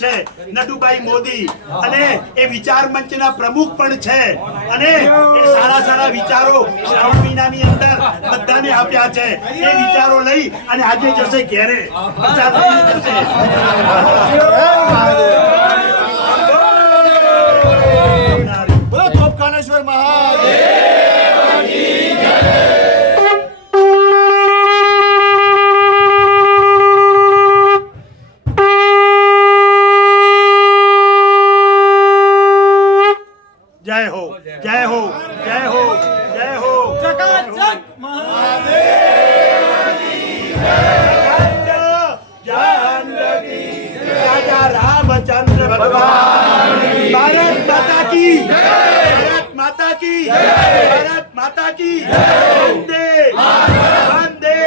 છે નડુભાઈ મોદી, અને એ વિચાર મંચના પ્રમુખ પણ છે, અને એ સારા સારા વિચારો શ્રાવણ મહિનાની અંદર બધાને આપ્યા છે. એ વિચારો લઈ અને આજે જશે ઘેરે પ્રસાદ લઈને જશે. બોલો તોપખાનેશ્વર મહાદેવ. જય હો, જય હો, જય હો, જય હો. ચકાચક રાજા રામચંદ્ર ભગવાન, ભારત માતા કી, ભારત માતા કી, ભારત માતા કી. વંદે વંદે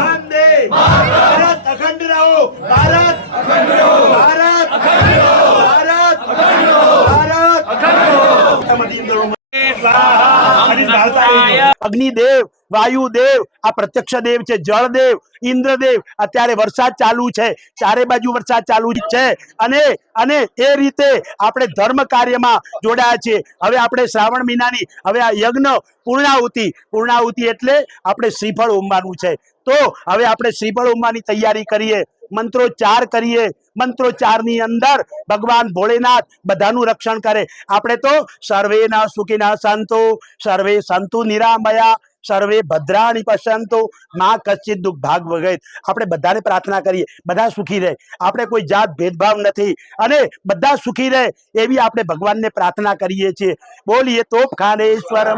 વંદે. ભારત અખંડ રહો, ભારત અખંડ રહો, ભારત અખંડ રહો, ભારત અખંડ રહો, ભારત અખંડ રહો. અગ્નિદેવ, વાયુદેવ, આ પ્રત્યક્ષ દેવ છે, જળદેવ, ઇન્દ્રદેવ. અત્યારે વરસાદ ચાલુ છે, ચારે બાજુ વરસાદ ચાલુ છે, અને અને એ રીતે આપણે ધર્મ કાર્યમાં જોડાયા છીએ. હવે આપણે શ્રાવણ મહિનાની હવે આ યજ્ઞ પૂર્ણાહુતિ એટલે આપણે શ્રીફળ હોમવાનું છે. તો હવે આપણે શ્રીફળ હોમવાની તૈયારી કરીએ, મંત્રોચ્ચાર કરીએ. મંત્રોચ્ચારની અંદર ભગવાન ભોળેનાથ બધાનું રક્ષણ કરે. આપણે તો સર્વેના સુખીના સંતો, સર્વે સંતુ નિરામયા, સર્વે ભદ્રાણી પશ્યંતો, માં કચ્છિત દુઃખ ભાગ વગેરે. આપણે બધાને પ્રાર્થના કરીએ બધા સુખી રહે. આપણે કોઈ જાત ભેદભાવ નથી, અને બધા સુખી રહે એવી આપણે ભગવાનને પ્રાર્થના કરીએ છીએ. બોલીએ તોપખાનેશ્વર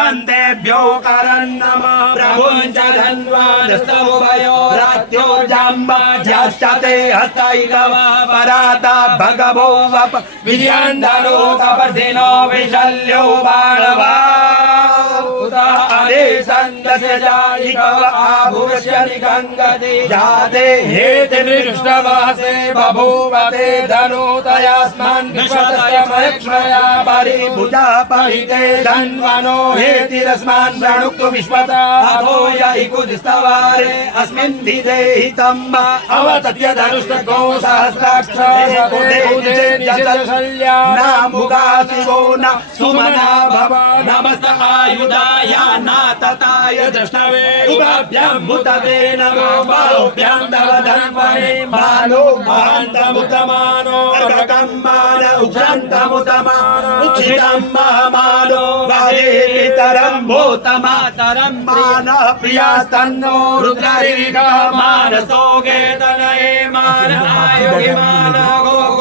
અંતેભ્યો કરન્નમઃ પ્રભુંચ ધન્વાનસ્તવોભયો રાત્યો જાંબા જ્યાશ્ચતે હસ્તૈકવ પરાતા ભગવો વપ વિજ્ઞાનધનો કપર્ધિનો વિશલ્યો બાળવા ઉદારે સંદસ્ય જાયિકવ આભુષ્ય નિગંગતિ જાતે હેતિ દૃષ્ટવાસે બભૂવતે ધનુતયાસ્માન વિશ્વતસ્યમયક્ષ્મયા પરિભુજા પરિતે ધન્વનો हेतिरस्मान् प्रणुक्तो विश्वता अभोयैकुदिस्तवारे अस्मिन् धिदेहि तम्ब अवतत्य धनुष्टको सहस्राक्षरशल्या नामुगा शिवो न सुमना भव नमस्त आयुधाय नातताय दृष्टवे उभभ्यां भूतते नमो बाहुभ्यां तव धन्वने मानो महान्तमुतमानो अर्कम्मान उक्षन्तमुतमानो उक्षितं महामानो पितरं भूतमातरं मानः प्रियास्तन्नो रुद्ररिकमानसो केतनये मान आयुगिमानो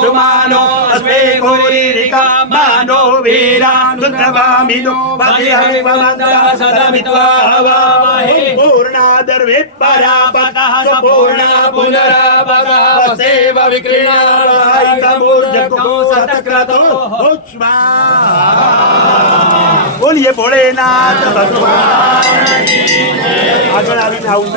गोमानो अस्मे घोरिरिका मानो वीरान् रुद्रवामिनो भगिहविमन्त्रः सदमित्वा हवामहे पूर्णादर्वे परापतः पूर्णा पुनरापतः वसेव विक्रीणामैकमूर्जको सतक्रतो उच्मा. બોલીએ ભોળેનાથ ભગવાન. આગળ આવીને આવું